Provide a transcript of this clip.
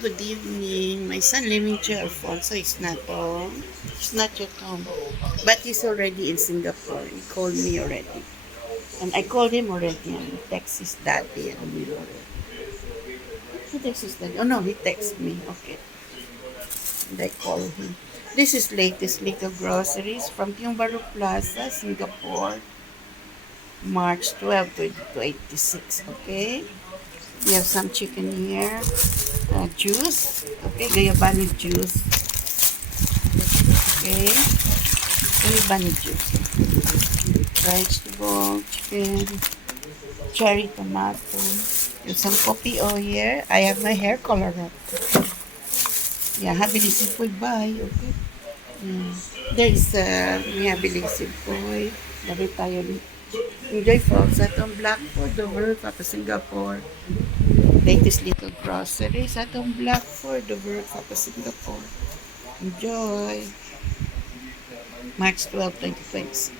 good evening. My son living to Alfonso is not home. He's not yet home. But he's already in Singapore. He called me already. And I called him already and text his daddy and me already. He texts his daddy. Oh no, he texted me. Okay. And I called him. This is latest little groceries from Tiongbaru Plaza, Singapore. March 12, 2026. Okay. We have some chicken here. Juice. Okay, Gayabani juice. Okay. Gayabani juice. Vegetable, chicken, cherry tomato. There's some coffee oil here. I have my hair color up. Yeah, habilis po bye. Okay. There is may habilis po. Dari tayo ni Enjoy folks at ang Blackford, Dover, Papa Singapore. Latest little groceries at ang Blackford, Dover, Papa Singapore. Enjoy! March 12, 2026.